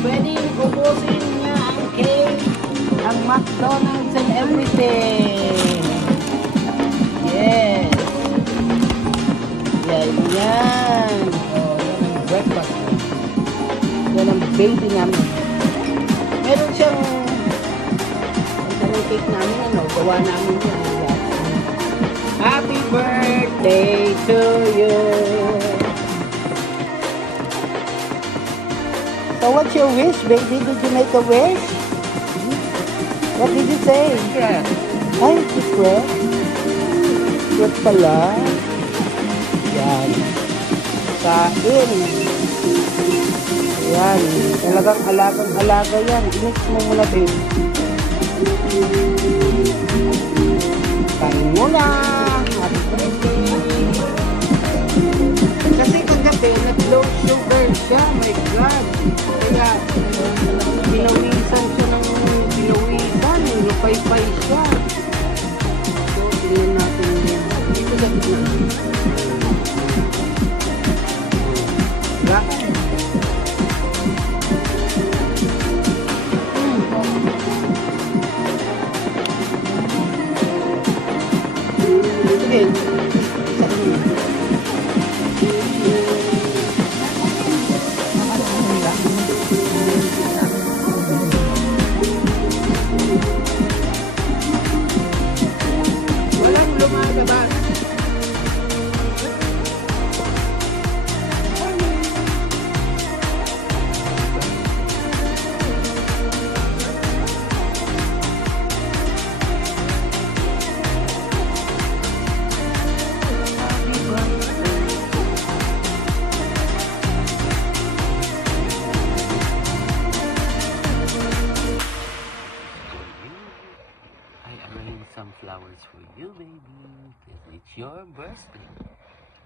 pwedeng ubusin niya ang cake, ang McDonald's and everything. Yes. Yan. Oh, yan ang breakfast. Yan ang baby namin. Meron siyang ang cake namin, gawa namin yan. Happy birthday to you. So what's your wish, baby? Did you make a wish? What did you say? Secret. Ay, secret? Secret pala. Yan. Kain. Yan. Talagang alagang-alaga yan. I-mix mo muna, babe. Kain mo na. Happy birthday. Kasi kagabi, nag-low sugar siya. My God. Kaya, pinawisan siya ng pinawisan. Napay-pay siya. So, tingnan natin yan. Dito sa gitna. Diba? Sige. Walang lumalabas. Some flowers for you, baby, because it's your birthday,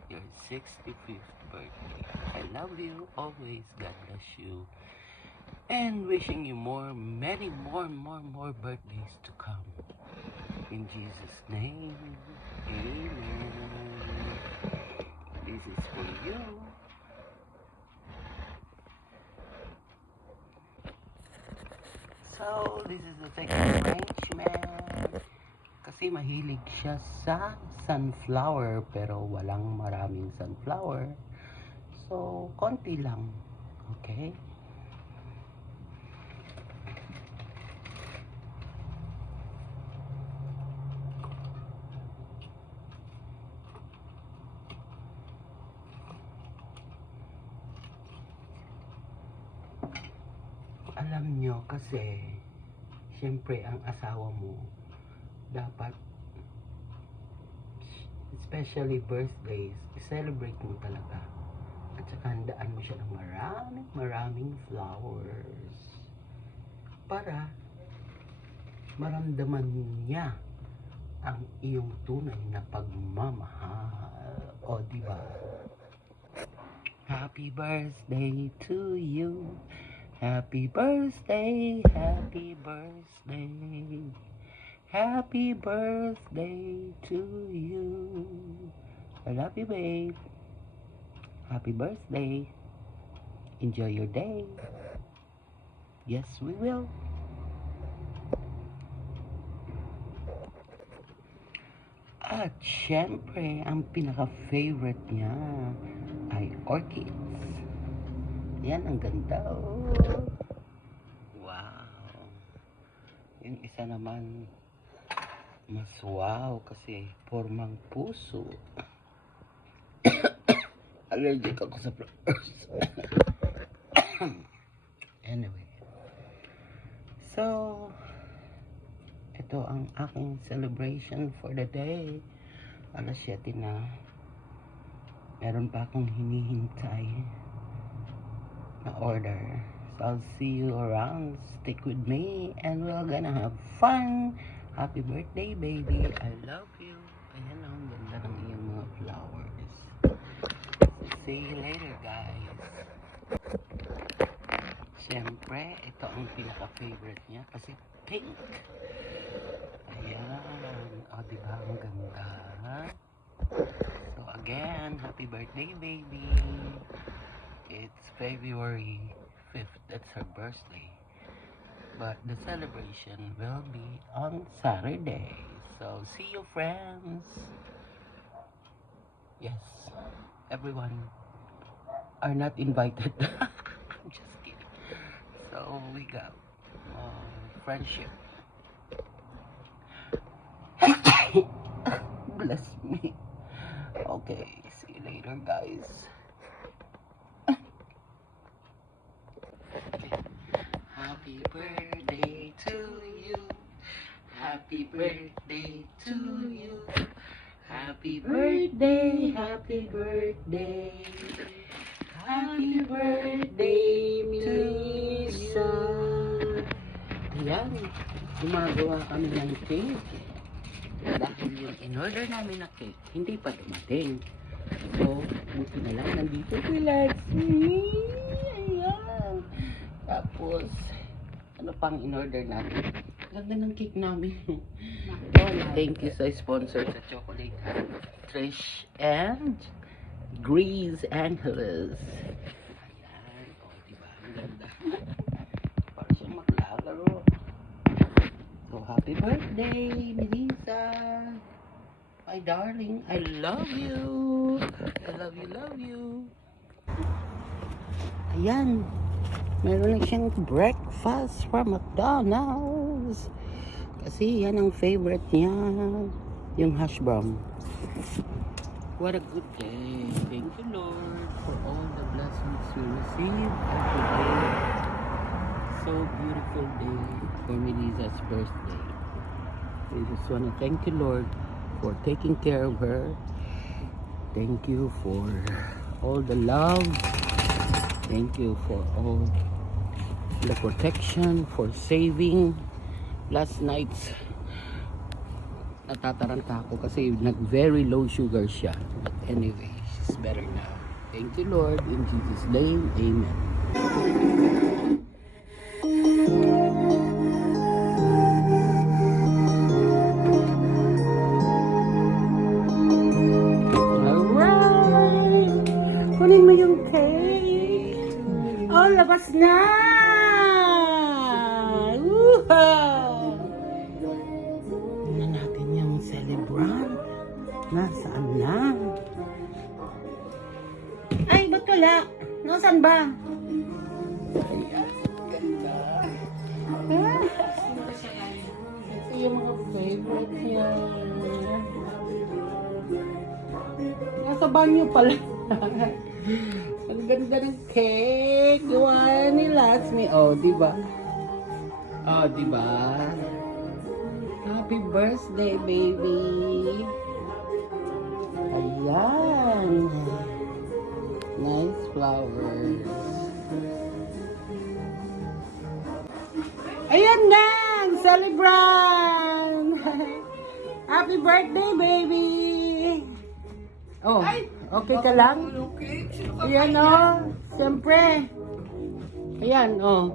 your 65th birthday. I love you always. God bless you, and wishing you many more birthdays to come. In Jesus' name, amen. This is for you. So this is the second arrangement. Kasi mahilig siya sa sunflower, pero walang maraming sunflower. So, konti lang. Okay? Alam nyo kasi, syempre ang asawa mo, dapat, especially birthdays, i-celebrate mo talaga. At saka handaan mo siya ng maraming flowers. Para maramdaman niya ang iyong tunay na pagmamahal. O, diba? Happy birthday to you. Happy birthday, happy birthday. Happy birthday to you. I love you, babe. Happy birthday. Enjoy your day. Yes, we will. At syempre, ang pinaka-favorite niya ay orchids. Yan, ang ganda. Oh. Wow. Yung isa naman, mas wow kasi formang puso. Allergic ako sa flowers. Anyway. So, ito ang aking celebration for the day. Alas 7 na. Meron pa akong hinihintay na order. So, I'll see you around. Stick with me and we're gonna have fun. Happy birthday, baby. I love you. Ayan ang ganda ng iyong mga flowers. See you later, guys. Siyempre, ito ang pinaka-favorite niya kasi pink. Ayan. O, diba ang ganda? So, again, happy birthday, baby. It's February 25th. That's her birthday. But the celebration will be on Saturday. So, see you, friends. Yes, everyone are not invited. I'm just kidding. So, we got friendship. Bless me. Okay, see you later, guys. Happy birthday to you. Happy birthday to you. Happy birthday, happy birthday. Happy birthday, Melissa. Ayan, gumagawa kami ng cake. Dahil yung in-order namin na cake, hindi pa dumating. So, buti na lang, nandito si Lexi. Ayan. Tapos, ano pang in-order natin? Ganda ng cake namin. Thank you sa sponsor sa chocolate. Trish and Grease Angeles. Ayan. O, diba? Ang ganda. Para siyang maglalaro. So, happy birthday, Melissa. My darling, I love you. I love you, love you. Ayan. Meron na siyang breakfast from McDonald's. Kasi yan ang favorite niya. Yung hash brown. What a good day. Thank you, Lord, for all the blessings we receive every day. So beautiful day for Melissa's birthday. We just want to thank you, Lord, for taking care of her. Thank you for all the love. Thank you for all the protection, for saving. Last night, natataranta ako kasi very low sugar siya. But anyway, she's better now. Thank you, Lord. In Jesus' name, amen. Kunin mo yung cake. Oh, labas na! Woohoo! Tingnan natin yung celebrant. Nasaan na? Ay, ba't wala? Nasaan ba? Ayan, ganda. Ito yung mga favorite niya. Nasa banyo pala. Ang ganda ng cake. Gawa ni Lasmi. Oh, diba? Oh, diba? Happy birthday, baby. Ayan. Nice flowers. Ayan na! Celebrant! Happy birthday, baby! Oh, okay ka lang? Ayan, oh. Siyempre. Ayan, oh.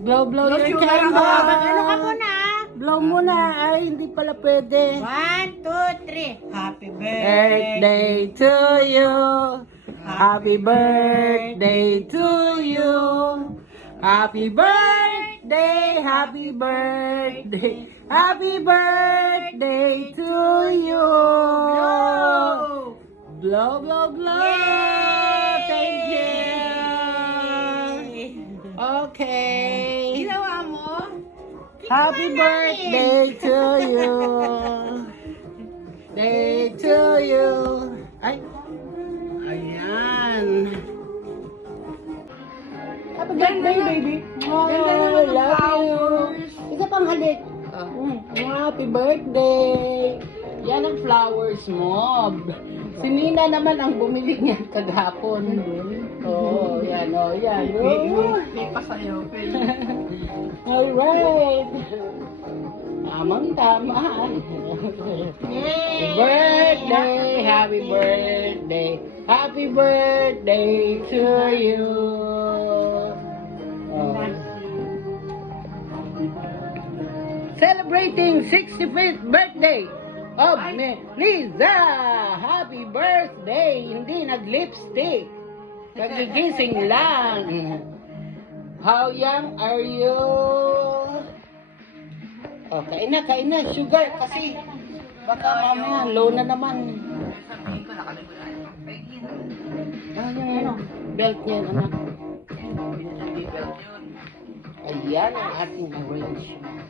Blow your candle. Ano ka muna? Blow muna. Ay, hindi pala pwede. 1, 2, 3. Happy Birthday to you. Happy birthday to you. Happy birthday, happy birthday, happy birthday to you. Blow, blow, blow. Yay! Thank you. Okay. Ginawa mo? Happy birthday to you. Day to you. Ay. Ayan. Happy birthday, baby. Oh, I love you. Isa pang halik. Happy birthday. Yan ang flowers mo. Si Nina naman ang bumili niyan kagahapon. Oh, yan, oh, yan. May pasayaw. Alright. Tamang-tama. Yay! Birthday, happy birthday, happy birthday to you. Oh. Celebrating 65th birthday of Melissa. Happy birthday. Hindi nag-lipstick. Kagigising lang. How young are you? Oh, kain na, sugar, kasi baka mamaya low na naman. Yung belt niya, anak. Ayan ang ating relasyon.